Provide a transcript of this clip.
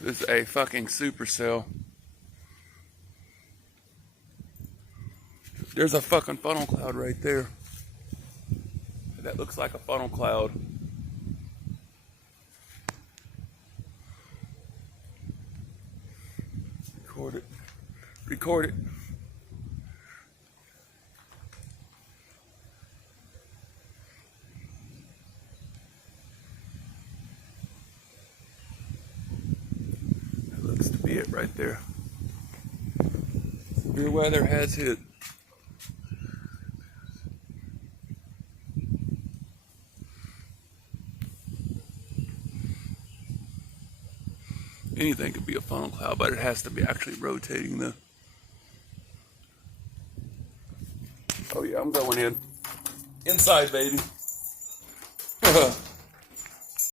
This is a fucking supercell. There's a fucking funnel cloud right there. That looks like a funnel cloud. Record it. Record it. That looks to be it right there. Severe weather has hit. Anything could be a funnel cloud, but it has to be actually rotating the... Oh yeah, I'm going in. Inside, baby.